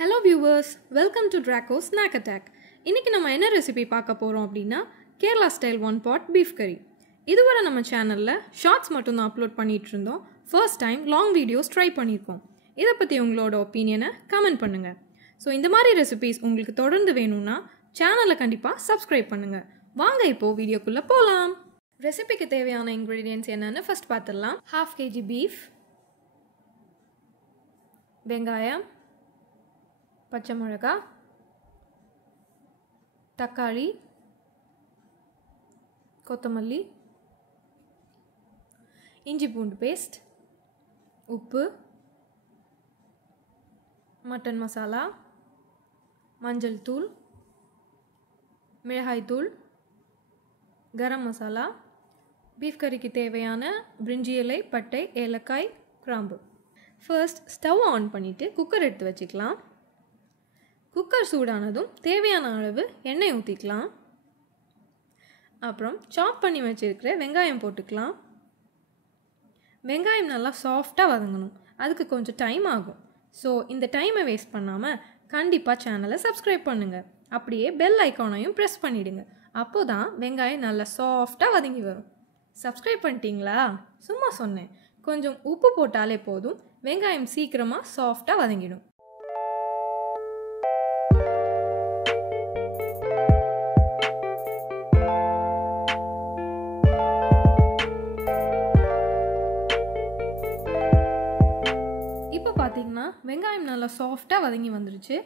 Hello viewers, welcome to Draco Snack Attack. இன்னைக்கு நம்ம என்ன ரெசிபி பார்க்க போறோம் அப்படினா Kerala style one pot beef கறி. இதுவரை நம்ம சேனல்ல ஷார்ட்ஸ் மட்டும் தான் அப்லோட் பண்ணிட்டு இருந்தோம். First time long videos try பண்ணிருக்கோம். இத பத்தி உங்களோட ஒபினியனை கமெண்ட் பண்ணுங்க. சோ இந்த மாதிரி ரெசிபீஸ் உங்களுக்கு தொடர்ந்து வேணும்னா சேனலை கண்டிப்பா சப்ஸ்கிரைப் பண்ணுங்க. வாங்க இப்போ வீடியோக்குள்ள போலாம். ரெசிபிக்கு தேவையான இன்கிரிடியன்ட்ஸ் என்னன்னு ஃபர்ஸ்ட் பார்த்துடலாம். 1/2 kg பீஃப், வெங்காயம், பச்சை மிளகாய், தக்காளி, கொத்தமல்லி, இஞ்சி பூண்டு பேஸ்ட், உப்பு, மட்டன் மசாலா, மஞ்சள் தூள், மிளகாய் தூள், கரம் மசாலா, பீஃப் கறிக்கு தேவையான பிரிஞ்சி இலை, பட்டை, ஏலக்காய், கிராம்பு. ஃபர்ஸ்ட் ஸ்டவ் ஆன் பண்ணிவிட்டு குக்கர் எடுத்து வச்சுக்கலாம். குக்கர் சூடானதும் தேவையான அளவு எண்ணெய் ஊற்றிக்கலாம். அப்புறம் சாப் பண்ணி வச்சுருக்கிற வெங்காயம் போட்டுக்கலாம். வெங்காயம் நல்லா சாஃப்டாக வதங்கணும், அதுக்கு கொஞ்சம் டைம் ஆகும். ஸோ இந்த டைமை வேஸ்ட் பண்ணாமல் கண்டிப்பாக சேனலை சப்ஸ்கிரைப் பண்ணுங்கள். அப்படியே பெல் ஐக்கானையும் ப்ரெஸ் பண்ணிவிடுங்க. அப்போ தான் வெங்காயம் நல்லா சாஃப்டாக வதங்கி வரும். சப்ஸ்கிரைப் பண்ணிட்டீங்களா? சும்மா சொன்னேன். கொஞ்சம் உப்பு போட்டாலே போதும், வெங்காயம் சீக்கிரமாக சாஃப்டாக வதங்கிடும். இப்போ பார்த்தீங்கன்னா வெங்காயம் நல்லா சாஃப்டாக வதங்கி வந்துருச்சு.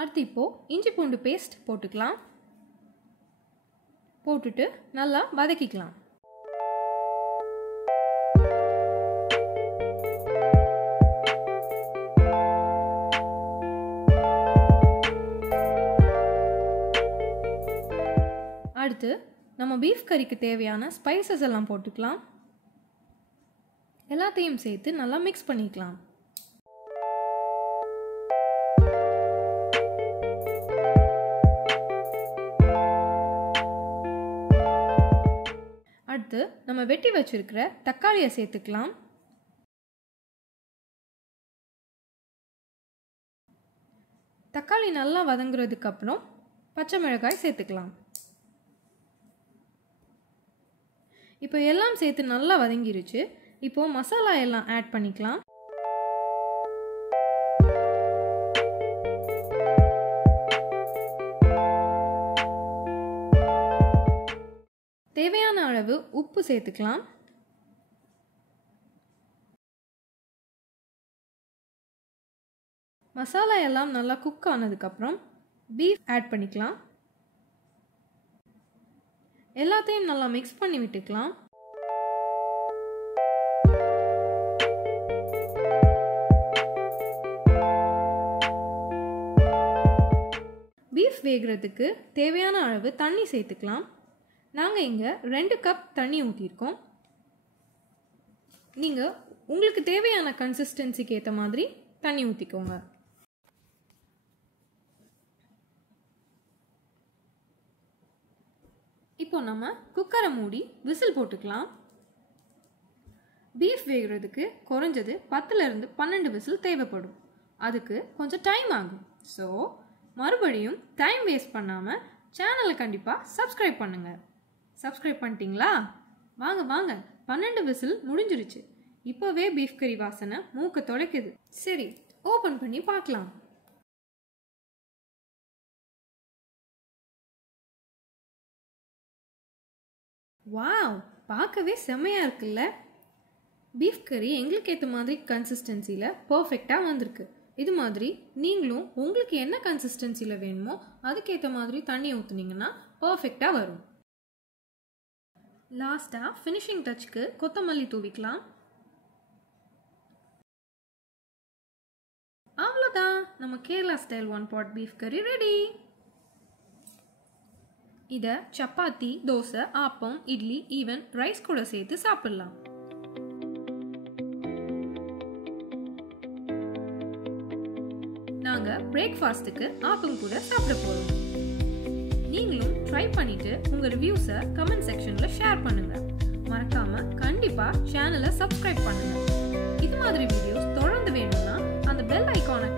அடுத்து இப்போது இஞ்சி பூண்டு பேஸ்ட் போட்டுக்கலாம். போட்டுட்டு நல்லா வதக்கிக்கலாம். அடுத்து நம்ம பீஃப் கறிக்கு தேவையான ஸ்பைசஸ் எல்லாம் போட்டுக்கலாம். எல்லாத்தையும் சேர்த்து நல்லா மிக்ஸ் பண்ணிக்கலாம். அடுத்து நம்ம வெட்டி வச்சிருக்கிற தக்காளியை சேர்த்துக்கலாம். தக்காளி நல்லா வதங்குறதுக்கு அப்புறம் பச்சை மிளகாய் சேர்த்துக்கலாம். இப்போ எல்லாம் சேர்த்து நல்லா வதங்கிருச்சு. இப்போ மசாலா எல்லாம் ஆட் பண்ணிக்கலாம். தேவையான அளவு உப்பு சேர்த்துக்கலாம். மசாலா எல்லாம் நல்லா குக் ஆனதுக்கப்புறம் பீஃப் ஆட் பண்ணிக்கலாம். எல்லாத்தையும் நல்லா மிக்ஸ் பண்ணி விட்டுக்கலாம். பீஃப் வேகிறதுக்கு தேவையான அளவு தண்ணி சேர்த்துக்கலாம். நாங்கள் இங்கே 2 கப் தண்ணி ஊற்றிருக்கோம். நீங்கள் உங்களுக்கு தேவையான கன்சிஸ்டன்சிக்கு ஏற்ற மாதிரி தண்ணி ஊற்றிக்கோங்க. இப்போ நம்ம குக்கரை மூடி விசில் போட்டுக்கலாம். பீஃப் வேகிறதுக்கு குறைஞ்சது 10லேருந்து 12 விசில் தேவைப்படும். அதுக்கு கொஞ்சம் டைம் ஆகும். ஸோ மறுபடியும் டைம் வேஸ்ட் பண்ணாமல் சேனலை கண்டிப்பாக சப்ஸ்கிரைப் பண்ணுங்கள். சப்ஸ்கிரைப் பண்ணிட்டீங்களா? வாங்க வாங்க, 12 விசில் முடிஞ்சிருச்சு. இப்போவே பீஃப் கறி வாசனை மூக்க தொலைக்குது. சரி, ஓப்பன் பண்ணி பார்க்கலாம். வாவ், பார்க்கவே செம்மையாக இருக்குல்ல? பீஃப் கறி எங்களுக்கு ஏற்ற மாதிரி கன்சிஸ்டன்சியில் பர்ஃபெக்டாக வந்திருக்கு. இது மாதிரி நீங்களும் உங்களுக்கு என்ன கன்சிஸ்டன்சியில் வேணுமோ அதுக்கேற்ற மாதிரி தண்ணி ஊற்றுனீங்கன்னா பர்ஃபெக்டாக வரும். லாஸ்ட்டாக ஃபினிஷிங் டச்சுக்கு கொத்தமல்லி தூவிக்கலாம். அவ்வளோதான், நம்ம Kerala style one pot beef கறி ரெடி. இதை சப்பாத்தி, தோசை, ஆப்பம், இட்லி, ஈவன் ரைஸ் கூட சேர்த்து சாப்பிடலாம். நாங்கள் பிரேக்ஃபாஸ்ட்டுக்கு ஆப்பம் கூட சாப்பிட போகிறோம். நீங்களும் ட்ரை பண்ணிட்டு உங்க ரிவ்யூஸை கமெண்ட் செக்ஷன்ல ஷேர் பண்ணுங்க. மறக்காம கண்டிப்பா சேனலை சப்ஸ்கிரைப் பண்ணுங்க. இது மாதிரி வீடியோஸ் தொடர்ந்து வேணும்னா அந்த பெல் ஐகானை